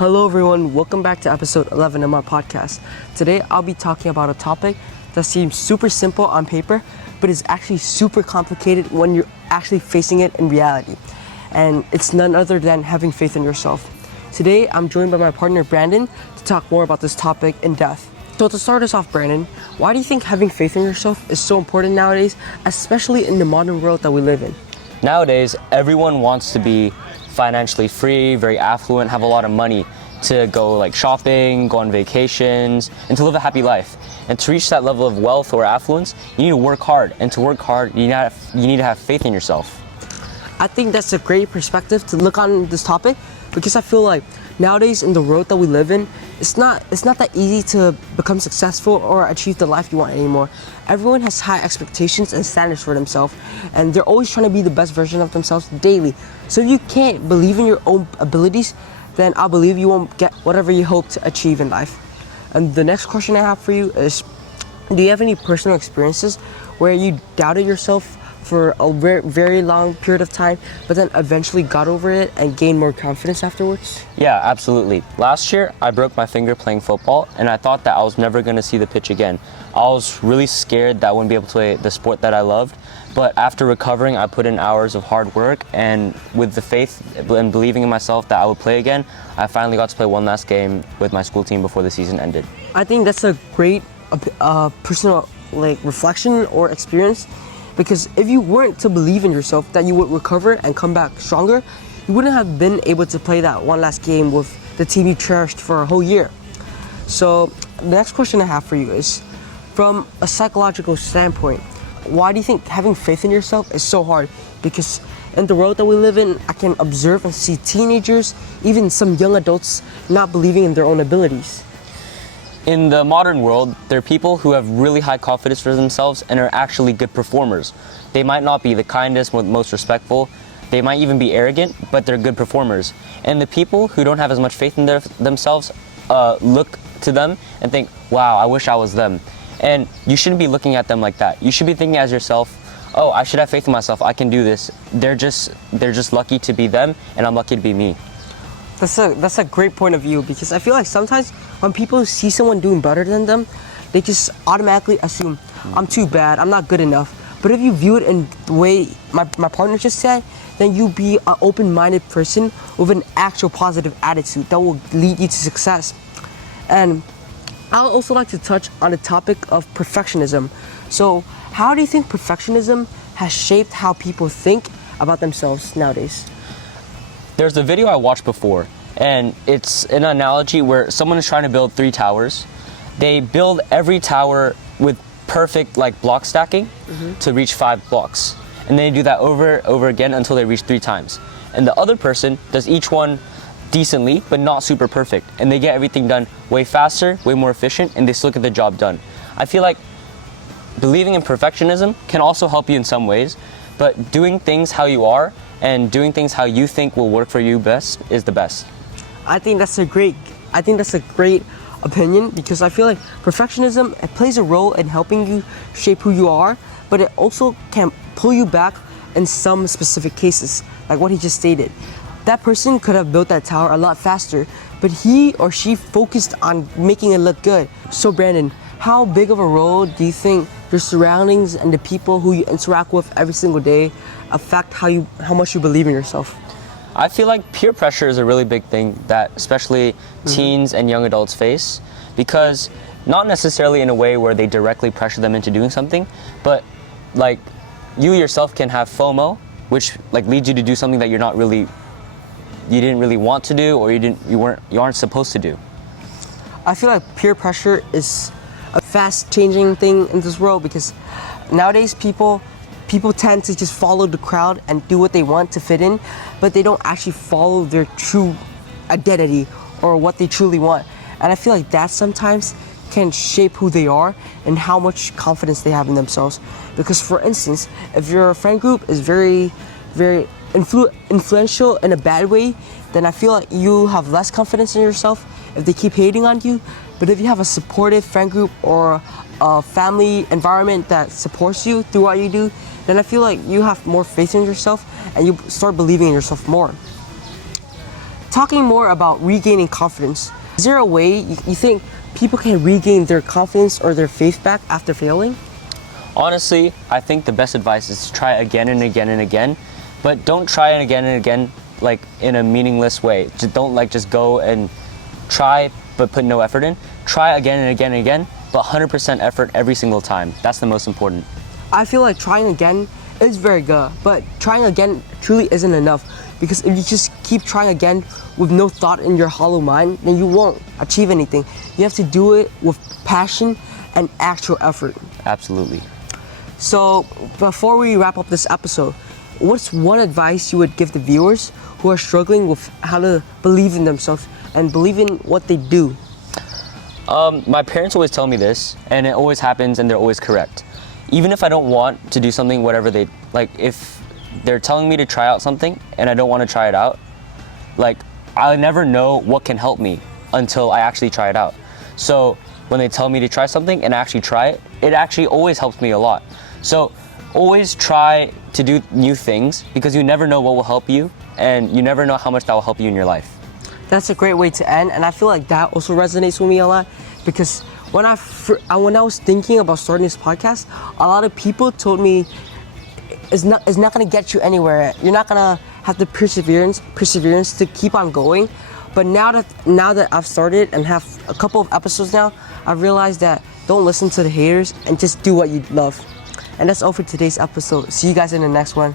Hello, everyone. Welcome back to episode 11 of my podcast. Today, I'll be talking about a topic that seems super simple on paper, but is actually super complicated when you're actually facing it in reality. And it's none other than having faith in yourself. Today, I'm joined by my partner, Brandon, to talk more about this topic in depth. So to start us off, Brandon, why do you think having faith in yourself is so important nowadays, especially in the modern world that we live in? Nowadays, everyone wants to be financially free, very affluent, have a lot of money to go like shopping, go on vacations, and to live a happy life. And to reach that level of wealth or affluence, you need to work hard. And to work hard, you need to have faith in yourself. I think that's a great perspective to look on this topic, because I feel like nowadays in the world that we live in, it's not that easy to become successful or achieve the life you want anymore. Everyone has high expectations and standards for themselves, and they're always trying to be the best version of themselves daily. So if you can't believe in your own abilities, then I believe you won't get whatever you hope to achieve in life. And the next question I have for you is, do you have any personal experiences where you doubted yourself for a very long period of time, but then eventually got over it and gained more confidence afterwards? Yeah, absolutely. Last year, I broke my finger playing football, and I thought that I was never going to see the pitch again. I was really scared that I wouldn't be able to play the sport that I loved. But after recovering, I put in hours of hard work, and with the faith and believing in myself that I would play again, I finally got to play one last game with my school team before the season ended. I think that's a great personal reflection or experience, because if you weren't to believe in yourself that you would recover and come back stronger, you wouldn't have been able to play that one last game with the team you cherished for a whole year. So the next question I have for you is, from a psychological standpoint, why do you think having faith in yourself is so hard? Because in the world that we live in, I can observe and see teenagers, even some young adults, not believing in their own abilities. In the modern world, there are people who have really high confidence for themselves and are actually good performers. They might not be the kindest, most respectful. They might even be arrogant, but they're good performers. And the people who don't have as much faith in themselves look to them and think, wow, I wish I was them. And you shouldn't be looking at them like that. You should be thinking as yourself, oh, I should have faith in myself. I can do this. They're just lucky to be them, and I'm lucky to be me. That's a great point of view, because I feel like sometimes when people see someone doing better than them, they just automatically assume, I'm too bad, I'm not good enough. But if you view it in the way my partner just said, then you'll be an open-minded person with an actual positive attitude that will lead you to success. And I'd also like to touch on the topic of perfectionism. So how do you think perfectionism has shaped how people think about themselves nowadays? There's a video I watched before, and it's an analogy where someone is trying to build 3 towers. They build every tower with perfect block stacking to reach 5 blocks. And they do that over again until they reach 3 times. And the other person does each one decently, but not super perfect. And they get everything done way faster, way more efficient, and they still get the job done. I feel like believing in perfectionism can also help you in some ways, but doing things how you are and doing things how you think will work for you best is the best. I think that's a great opinion, because I feel like perfectionism, it plays a role in helping you shape who you are, but it also can pull you back in some specific cases, like what he just stated. That person could have built that tower a lot faster, but he or she focused on making it look good. So Brandon, how big of a role do you think your surroundings and the people who you interact with every single day affect how much you believe in yourself? I feel like peer pressure is a really big thing that especially teens and young adults face, because not necessarily in a way where they directly pressure them into doing something, but you yourself can have FOMO, which leads you to do something that you didn't really want to do, or you aren't supposed to do. I feel like peer pressure is a fast changing thing in this world, because nowadays people tend to just follow the crowd and do what they want to fit in, but they don't actually follow their true identity or what they truly want. And I feel like that sometimes can shape who they are and how much confidence they have in themselves. Because for instance, if your friend group is very, very influential in a bad way, then I feel like you have less confidence in yourself if they keep hating on you. But if you have a supportive friend group or a family environment that supports you through what you do, then I feel like you have more faith in yourself and you start believing in yourself more. talking more about regaining confidence. Is there a way you think people can regain their confidence or their faith back after failing? Honestly, I think the best advice is to try again and again and again, but don't try it again and again like in a meaningless way. Just don't like just go and try but put no effort in. Try again and again and again, but 100% effort every single time. That's the most important. I feel like trying again is very good, but trying again truly isn't enough, because if you just keep trying again with no thought in your hollow mind, then you won't achieve anything. You have to do it with passion and actual effort. Absolutely. So before we wrap up this episode, what's one advice you would give the viewers who are struggling with how to believe in themselves and believe in what they do? My parents always tell me this, and it always happens, and they're always correct. Even if I don't want to do something, whatever they like, if they're telling me to try out something and I don't want to try it out, like I'll never know what can help me until I actually try it out. So when they tell me to try something and I actually try it, it actually always helps me a lot. So always try to do new things, because you never know what will help you, and you never know how much that will help you in your life. That's a great way to end, and I feel like that also resonates with me a lot, because when I was thinking about starting this podcast, a lot of people told me it's not going to get you anywhere. You're not going to have the perseverance to keep on going. But now that I've started and have a couple of episodes now, I've realized that don't listen to the haters and just do what you love. And that's all for today's episode. See you guys in the next one.